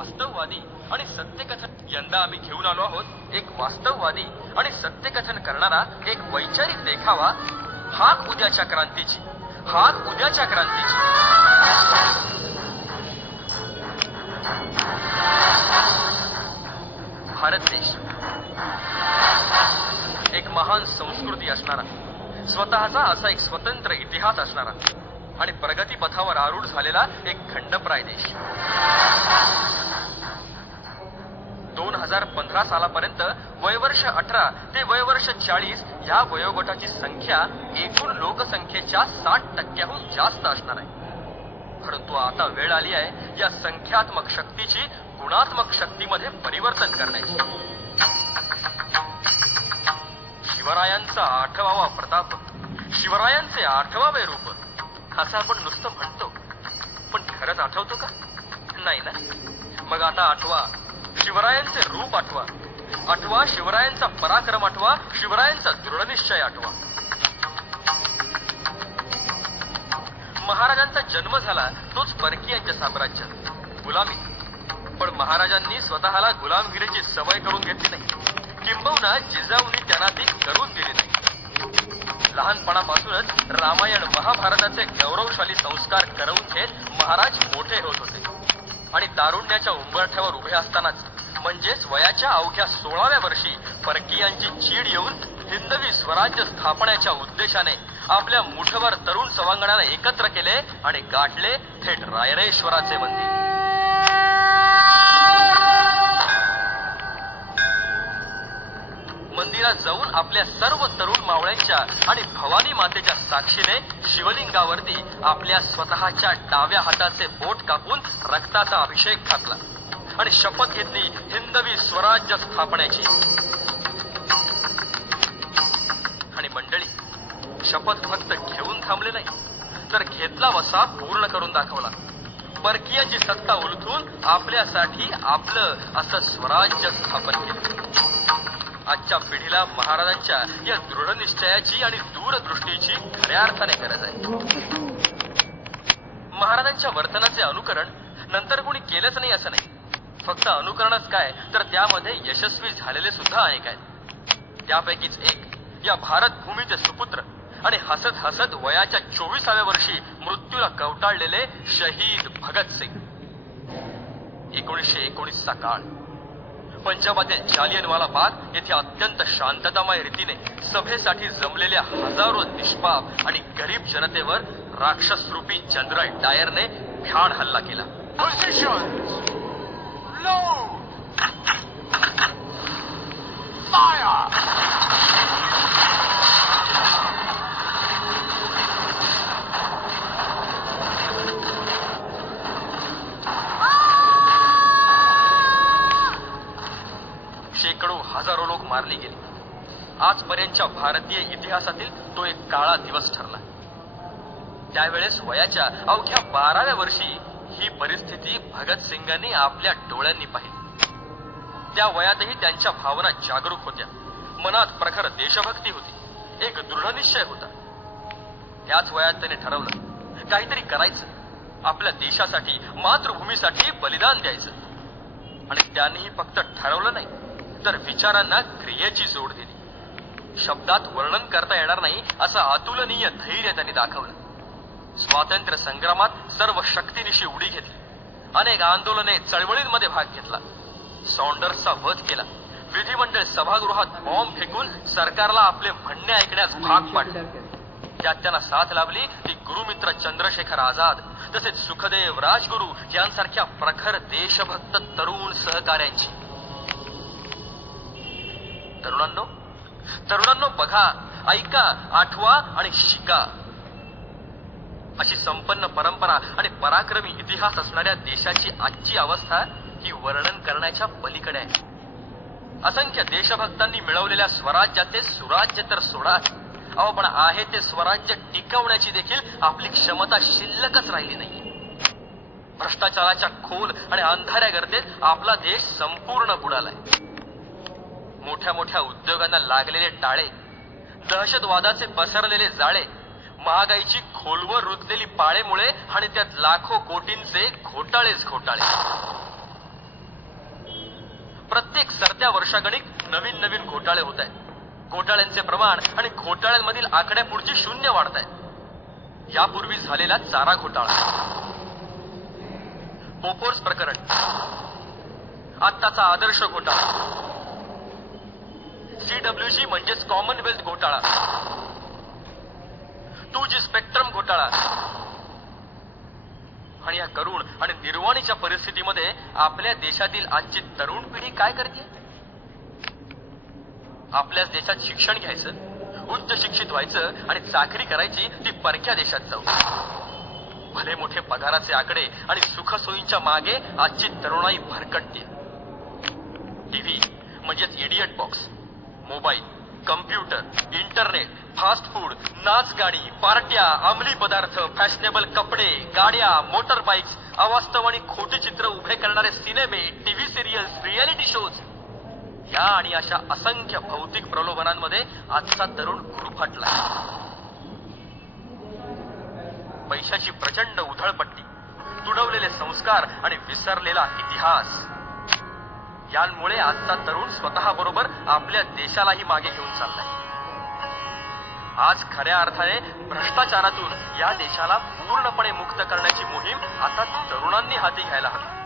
वास्तववादी आणि सत्यकथन. यंदा आम्ही घेऊन आलो आहोत एक वास्तववादी आणि सत्यकथन करणारा एक वैचारिक देखावा. हाक उद्याच्या क्रांतीची, हाक उद्याच्या क्रांतीची. भारत देश एक महान संस्कृती असणारा, स्वतःचा असा एक स्वतंत्र इतिहास असणारा आणि प्रगती पथावर आरूढ झालेला एक खंडप्राय देश. 2015 सालापर्यंत वयवर्ष 18 ते वयवर्ष 40 या वयोगटाची संख्या एकूण लोकसंख्येच्या 60% जास्त असणार आहे. परंतु आता वेळ आली आहे या संख्यात्मक शक्तीची गुणात्मक शक्तीमध्ये परिवर्तन करण्याची. शिवरायांचा 8वावा प्रताप, शिवरायांचे 8वावे रूप असं आपण नुसतं म्हणतो, पण खरंच आठवतो का? नाही ना. मग आता आठवा, शिवरायांचे रूप आठवा, आठवा शिवरायांचा पराक्रम आठवा, शिवरायांचा दृढनिश्चय आठवा. महाराजांचा जन्म झाला तोच परकीयांच्या साम्राज्यात, गुलामी. पण महाराजांनी स्वतःला गुलामगिरीची सवय करून घेतली नाही, किंबहुना जिजाऊंनी त्यांना ती करून दिली नाही. लहानपणापासूनच रामायण महाभारताचे गौरवशाली संस्कार करवून घेत महाराज मोठे होत होते आणि तारुण्याच्या उंबरठ्यावर उभे असतानाच, म्हणजेच वयाच्या अवघ्या 16व्या वर्षी परकीयांची चीड येऊन हिंदवी स्वराज्य स्थापण्याच्या उद्देशाने आपल्या मुठभर तरुण सवंगड्यांना एकत्र केले आणि गाठले थेट रायरेश्वराचे मंदिर. मंदिरात जाऊन आपल्या सर्व तरुण मावळ्यांच्या आणि भवानी मातेच्या साक्षीने शिवलिंगावरती आपल्या स्वतःच्या डाव्या हाताचे बोट कापून रक्ताचा अभिषेक घातला आणि शपथ घेतली हिंदवी स्वराज्य स्थापण्याची. आणि मंडळी, शपथ फक्त घेऊन थांबले नाही, तर घेतला वसा पूर्ण करून दाखवला. परकीयांची सत्ता उलथून आपल्यासाठी आपलं असं स्वराज्य स्थापन केलं. आजच्या पिढीला महाराजांच्या या दृढनिश्चयाची आणि दूरदृष्टीची खऱ्या अर्थाने गरज आहे. महाराजांच्या वर्तनाचे अनुकरण नंतर कोणी केलंच नाही असं नाही, फक्त अनुकरणच काय तर त्यामध्ये यशस्वी झालेले सुद्धा अनेक आहेत. त्यापैकीच एक या भारत भूमीचे सुपुत्र आणि हसत हसत वयाच्या 24व्या वर्षी मृत्यूला कवटाळलेले शहीद भगतसिंग. 1919चा काळ. पंजाबातील जालियनवाला बाग येथे अत्यंत शांततामय रीतीने सभेसाठी जमलेल्या हजारो निष्पाप आणि गरीब जनतेवर राक्षसरूपी जनरल डायरने भ्याड हल्ला केला. शेकडो हजारो लोक मारली गेली. आजपर्यंतच्या भारतीय इतिहासातील तो एक काळा दिवस ठरला. त्यावेळेस वयाच्या अवघ्या 12व्या वर्षी ही परिस्थिती भगतसिंगांनी आपल्या डोळ्यांनी पाहिली. त्या वयातही त्यांच्या भावना जागरूक होत्या, मनात प्रखर देशभक्ती होती, एक दृढनिश्चय होता. त्याच वयात त्याने ठरवलं काहीतरी करायचं, आपल्या देशासाठी, मातृभूमीसाठी बलिदान द्यायचं. आणि त्यांनीही फक्त ठरवलं नाही तर विचारांना क्रियेची जोड दिली. शब्दात वर्णन करता येणार नाही असं अतुलनीय धैर्य त्यांनी दाखवलं. स्वातंत्र्य संग्रामात सर्व शक्तीनिशी उडी घेतली. अनेक आंदोलने, चळवळींमध्ये भाग घेतला. सॉन्डर्सचा वध केला. विधिमंडळ सभागृहात बॉम्ब फेकून सरकारला आपले म्हणणे ऐकण्यास भाग पाडले. त्यात त्यांना साथ लाभली ती गुरुमित्र चंद्रशेखर आझाद, तसेच सुखदेव, राजगुरू यांसारख्या प्रखर देशभक्त तरुण सहकाऱ्यांची. तरुणांनो बघा, ऐका, आठवा आणि शिका. अशी संपन्न परंपरा आणि पराक्रमी इतिहास असणाऱ्या देशाची आजची अवस्था ही वर्णन करण्याच्या पलीकडे आहे. असंख्य देशभक्तांनी मिळवलेल्या स्वराज्याचे सुराज्य तर सोडा, अहो पण आहे ते स्वराज्य टिकवण्याची देखील आपली क्षमता शिल्लकच राहिली नाही. भ्रष्टाचाराच्या खोल आणि अंधाऱ्या गर्दीत आपला देश संपूर्ण बुडालाय. मोठ्या मोठ्या उद्योगांना लागलेले टाळे, दहशतवादाचे पसरलेले जाळे, महागाईची खोलवर रुजलेली पाळेमुळे आणि त्यात लाखो कोटींचे घोटाळेच घोटाळे. प्रत्येक सरत्या वर्षागणिक नवीन नवीन घोटाळे होत आहेत. घोटाळ्यांचे प्रमाण आणि घोटाळ्यांमधील आकड्यापुढची शून्य वाढत आहे. यापूर्वी झालेला चारा घोटाळा, पोपोर्स प्रकरण, आत्ताचा आदर्श घोटाळा, CWG म्हणजेच कॉमनवेल्थ घोटाळा, 2G स्पेक्ट्रम घोटाळा. आणि या करुण आणि निर्वाणीच्या परिस्थितीमध्ये आपल्या देशातील आजची तरुण पिढी काय करते? आपल्याच देशात शिक्षण घ्यायचं, उच्च शिक्षित व्हायचं आणि चाकरी करायची ती परक्या देशात जाऊ. भले मोठे पगाराचे आकडे आणि सुखसोयींच्या मागे आजची तरुणाई भरकटते. टीव्ही म्हणजेच idiot box, mobile, computer, internet, fast food, नाच गाणी, पार्ट्या, अंमली पदार्थ, फॅशनेबल कपडे, गाड्या, मोटर बाईक्स, अवास्तव आणि खोटी चित्र उभे करणारे सिनेमे, टीव्ही सिरियल्स, रियालिटी शोज, या आणि अशा असंख्य भौतिक प्रलोभनांमध्ये आजचा तरुण गुरफटला. पैशाची प्रचंड उधळपट्टी, तुडवलेले संस्कार आणि विसरलेला इतिहास, यांमुळे आजचा तरुण स्वतःबरोबर आपल्या देशालाही मागे घेऊन चाललाय. आज खऱ्या अर्थाने भ्रष्टाचारातून या देशाला पूर्णपणे मुक्त करण्याची मोहीम आता तरुणांनी हाती घ्यायला हवी.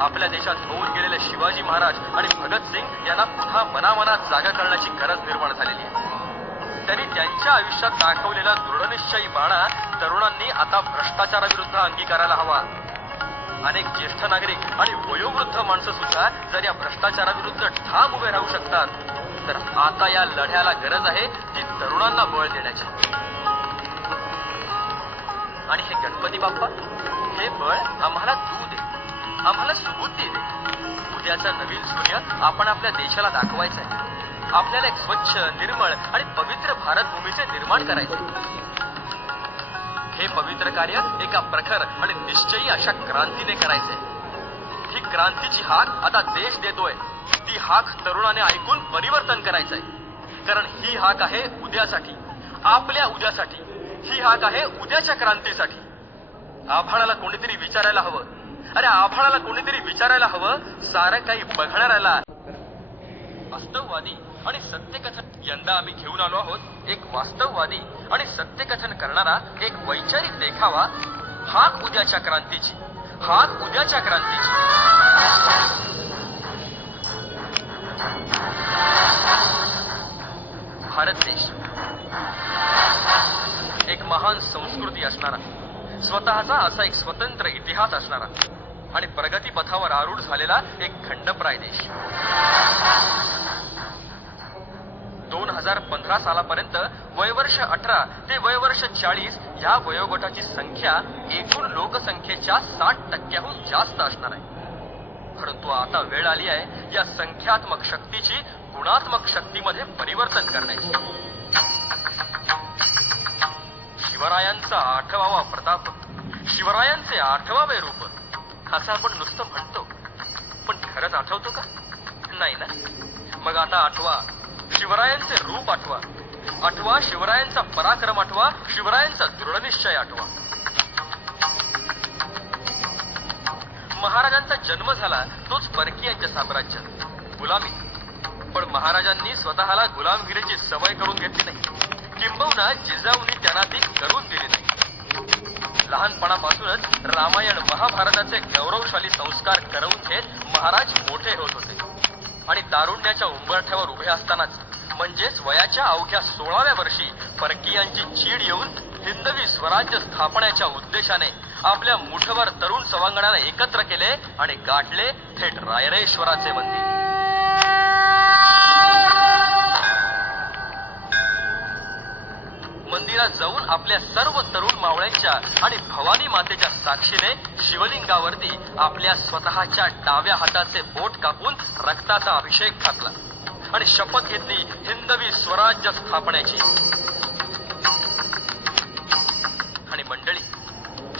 आपल्या देशात होऊन गेलेले शिवाजी महाराज आणि भगतसिंग यांना पुन्हा मनामनात जागा करण्याची गरज निर्माण झालेली आहे. त्यांनी त्यांच्या आयुष्यात दाखवलेला दृढनिश्चयी बाणा तरुणांनी आता भ्रष्टाचाराविरुद्ध अंगीकारायला हवा. अनेक ज्येष्ठ नागरिक आणि वयोवृद्ध माणसं सुद्धा जर या भ्रष्टाचाराविरुद्ध ठाम उभे राहू शकतात, तर आता या लढ्याला गरज आहे ती तरुणांना बळ देण्याची. आणि हे गणपती बाप्पा, हे बळ आम्हाला तू दे, आम्हाला सुबुद्धी दे. उद्याचा नवीन सूर्य आपण आपल्या देशाला दाखवायचा आहे. आपल्याला एक स्वच्छ, निर्मळ आणि पवित्र भारतभूमीचे निर्माण करायचे. हे पवित्र कार्य एका प्रखर आणि निश्चयी अशा क्रांतीने करायचे. ही क्रांतीची हाक आता देश देतोय. ती हाक तरुणाने ऐकून परिवर्तन करायचंय. कारण ही हाक आहे उद्यासाठी, आपल्या उद्यासाठी. ही हाक आहे उद्याच्या क्रांतीसाठी. आभाळाला कोणीतरी विचारायला हवं, अरे आभाळाला कोणीतरी विचारायला हवं, सारं काही बघणाऱ्याला. वास्तववादी आणि सत्यकथन. यंदा आम्ही घेऊन आलो आहोत एक वास्तववादी आणि सत्यकथन करणारा एक वैचारिक देखावा. हाक उद्याच्या क्रांतीची, हाक उद्याच्या क्रांतीची. भारत देश एक महान संस्कृती असणारा, स्वतःचा असा एक स्वतंत्र इतिहास असणारा आणि प्रगती पथावर आरूढ झालेला एक खंडप्राय देश. 2015 सालापर्यंत वयवर्ष 18 ते वयवर्ष 40 या वयोगटाची संख्या एकूण लोकसंख्येच्या 60% जास्त असणार आहे. परंतु आता वेळ आली आहे या संख्यात्मक शक्तीची गुणात्मक शक्तीमध्ये परिवर्तन करण्याची. शिवरायांचा 8वावा प्रताप, शिवरायांचे 8वावे रूप असं आपण नुसतं म्हणतो, पण खरंच आठवतो का? नाही ना. मग आता आठवा, शिवरायांचे रूप आठवा, आठवा शिवरायांचा पराक्रम आठवा, शिवरायांचा दृढनिश्चय आठवा. महाराजांचा जन्म झाला तोच परकीयांच्या साम्राज्यात, गुलामी. पण महाराजांनी स्वतःला गुलामगिरीची सवय करून घेतली नाही, किंबहुना जिजाऊंनी त्यांना ती करून दिली नाही. लहानपणापासूनच रामायण महाभारताचे गौरवशाली संस्कार करवून घेत महाराज मोठे होत होते. आणि तारुण्याच्या उंबरठ्यावर उभे असतानाच, म्हणजेच वयाच्या अवघ्या 16व्या वर्षी परकीयांची चीड येऊन हिंदवी स्वराज्य स्थापण्याच्या उद्देशाने आपल्या मुठभर तरुण सवंगड्यांना एकत्र केले आणि गाठले थेट रायरेश्वराचे मंदिर. मंदिरात जाऊन आपल्या सर्व तरुण मावळ्यांच्या आणि भवानी मातेच्या साक्षीने शिवलिंगावरती आपल्या स्वतःच्या डाव्या हाताचे बोट कापून रक्ताचा अभिषेक घातला आणि शपथ घेतली हिंदवी स्वराज्य स्थापण्याची. आणि मंडळी,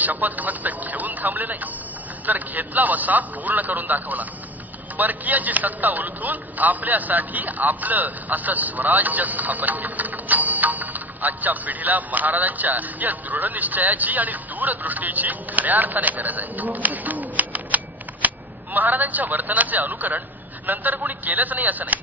शपथ फक्त घेऊन थांबले नाही, तर घेतला वसा पूर्ण करून दाखवला. परकीयाची सत्ता उलथून आपल्यासाठी आपलं असं स्वराज्य स्थापन केलं. आजच्या पिढीला महाराजांच्या या दृढनिश्चयाची आणि दूरदृष्टीची खऱ्या अर्थाने गरज आहे. महाराजांच्या वर्तनाचे अनुकरण नंतर कोणी केलंच नाही असं नाही.